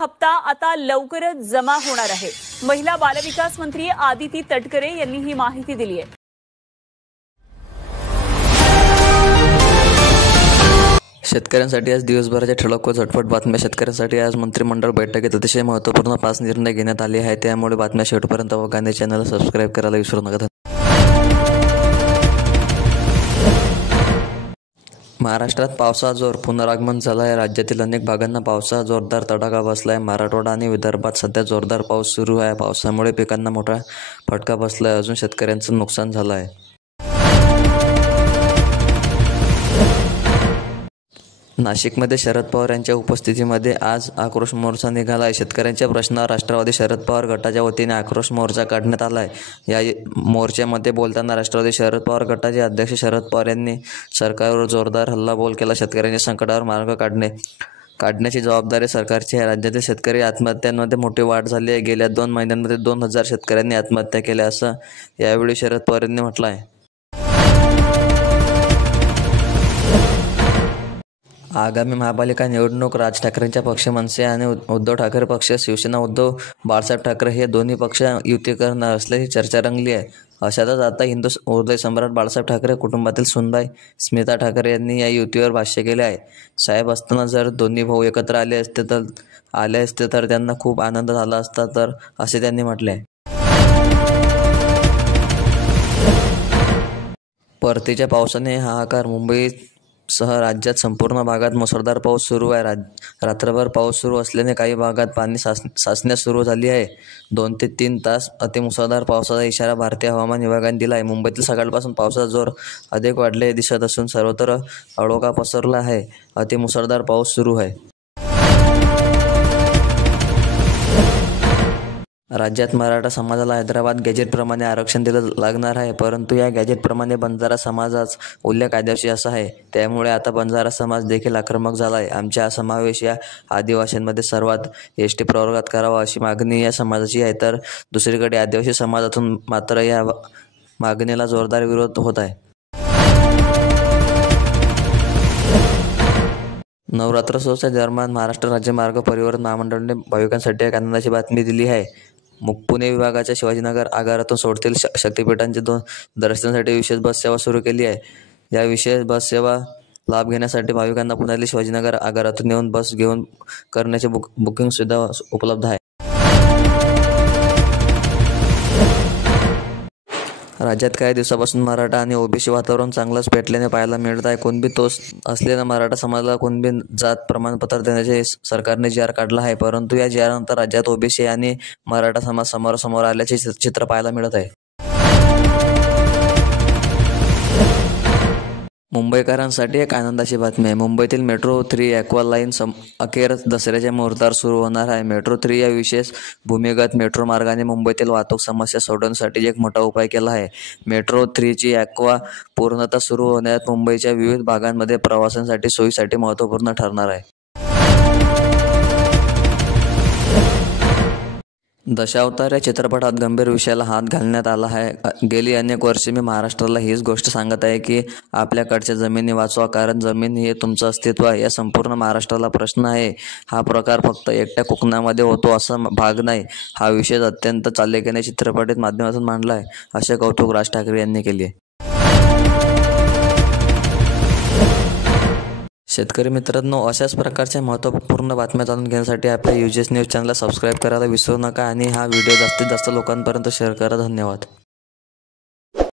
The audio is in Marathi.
हप्ता आता लवकरच जमा होणार आहे। महिला बालविकास मंत्री आदिती तटकरे यांनी ही माहिती दिली आहे। शेतकऱ्यांसाठी आज दिवसभराच्या ठळक व झटपट बातम्या। शेतकऱ्यांसाठी आज मंत्रिमंडळ बैठकीत अतिशय महत्त्वपूर्ण 5 निर्णय घेण्यात आले आहेत। त्यामुळे बातम्या शेवटपर्यंत बघा, चॅनलला सबस्क्राईब करायला विसरू नका। महाराष्ट्रात पावसाचा जोर पुनरागमन झाला आहे। राज्यातील अनेक भागांना पावसाचा जोरदार तडाखा बसला आहे। मराठवाडा आणि विदर्भात सध्या जोरदार पाऊस सुरू आहे। पावसामुळे पिकांना मोठा फटका बसला आहे। अजून शेतकऱ्यांचं नुकसान झालं आहे। नाशिकमध्ये शरद पवार यांच्या उपस्थितीमध्ये आज आक्रोश मोर्चा निघाला आहे। शेतकऱ्यांच्या प्रश्नावर राष्ट्रवादी शरद पवार गटाच्या वतीने आक्रोश मोर्चा काढण्यात आला आहे। या मोर्चामध्ये बोलताना राष्ट्रवादी शरद पवार गटाचे अध्यक्ष शरद पवार यांनी सरकारवर जोरदार हल्लाबोल केला। शेतकऱ्यांच्या संकटावर मार्ग काढण्याची जबाबदारी सरकारची आहे। राज्यातील शेतकरी आत्महत्यांमध्ये मोठी वाढ झाली आहे। गेल्या 2 महिन्यांमध्ये 2000 शेतकऱ्यांनी आत्महत्या केल्या असं यावेळी शरद पवार यांनी म्हटलं आहे। आगामी महापालिका निवडणूक राज ठाकरेंच्या पक्ष मनसे आणि उद्धव ठाकरे पक्ष शिवसेना उद्धव बाळासाहेब ठाकरे हे दोन्ही पक्ष युती करणार असल्याची चर्चा रंगली आहे। अशातच आता हिंदू हृदय सम्राट बाळासाहेब ठाकरे कुटुंबातील सुनबाई स्मिता ठाकरे यांनी या युतीवर भाष्य केले आहे। साहेब असताना जर दोन्ही भाऊ एकत्र आले असते तर त्यांना खूप आनंद झाला असता तर असे त्यांनी म्हटले आहे। परतीच्या पावसाने हाहाकार। मुंबईसह राज्यात संपूर्ण भागात मुसळधार पाऊस सुरू आहे। रात्रभर पाऊस सुरू असल्याने काही भागात पाणी साचण्यास सुरू झाली आहे। 2 ते 3 तास अतिमुसळधार पावसाचा इशारा भारतीय हवामान विभागाने दिला आहे। मुंबईतील सकाळपासून पावसाचा जोर अधिक वाढले दिसत असून सर्वत्र अडोका पसरला आहे। अतिमुसळधार पाऊस सुरू आहे। राज्यात मराठा समाजाला हैदराबाद गॅजेटप्रमाणे आरक्षण दिलं लागणार आहे, परंतु या गॅजेटप्रमाणे बंजारा समाजाचा उल्लेख कायद्याशी असा आहे। त्यामुळे आता बंजारा समाज देखील आक्रमक झाला आहे। आमचा समावेश या आदिवासींमध्ये सर्वात एसटी प्रवर्गात करावा अशी मागणी या समाजाची आहे, तर दुसरीकडे आदिवासी समाजातून मात्र या मागणीला जोरदार विरोध होत आहे। नवरात्रोत्सवाच्या दरम्यान महाराष्ट्र राज्य मार्ग परिवहन महामंडळाने भाविकांसाठी एक आनंदाची बातमी दिली आहे। पुणे विभागाच्या शिवाजीनगर आगारातून सोडतील शक्तिपीठांचे 2 दर्शनासाठी विशेष बस सेवा सुरू केली आहे। या विशेष बस सेवा लाभ घेण्यासाठी भाविकांना पुण्यातील शिवाजीनगर आगारातून येऊन बस घेऊन करण्याची बुकिंग सुविधा उपलब्ध आहे। राज्यात काही दिवसापासून मराठा आणि ओबीसी वातावरण चांगलंच पेटल्याने पाहायला मिळत आहे। कुणबी तोच असलेल्या मराठा समाजाला कुणबी जात प्रमाणपत्र देण्याचे सरकारने जी आर काढला आहे, परंतु या जी आरनंतर राज्यात ओबीसी आणि मराठा समाज समोरासमोर आल्याचे चित्र पाहायला मिळत आहे। मुंबईकरांसाठी एक आनंदाची बातमी आहे। मुंबईतील मेट्रो 3 ॲक्वा लाईन अखेर दसऱ्याच्या मुहूर्तावर सुरू होणार आहे। मेट्रो 3 या विशेष भूमिगत मेट्रो मार्गाने मुंबईतील वाहतूक समस्या सोडवण्यासाठी एक मोठा उपाय केला आहे। मेट्रो 3ची ॲक्वा पूर्णतः सुरू होण्यात मुंबईच्या विविध भागांमध्ये प्रवाशांसाठी सोयीसाठी महत्त्वपूर्ण ठरणार आहे। दशावतार या चित्रपटात गंभीर विषयाला हात घालण्यात आला आहे। गेली अनेक वर्षे मी महाराष्ट्राला हीच गोष्ट सांगत आहे की आपल्याकडच्या जमिनी वाचवा, कारण जमीन हे तुमचं अस्तित्व आहे। या संपूर्ण महाराष्ट्राला प्रश्न आहे। हा प्रकार फक्त एकट्या कोकणामध्ये होतो असा भाग नाही। हा विषय अत्यंत चालीरीतीने चित्रपटाच्या माध्यमातून मांडला आहे, असे कौतुक राज ठाकरे यांनी केले आहे। शेतकरी मित्रांनो, अशाच प्रकारच्या महत्त्वपूर्ण बातम्या जाणून घेण्यासाठी आपल्या UJS न्यूज चॅनलला सबस्क्राईब करायला विसरू नका आणि हा व्हिडिओ जास्तीत जास्त लोकांपर्यंत शेअर करा। धन्यवाद।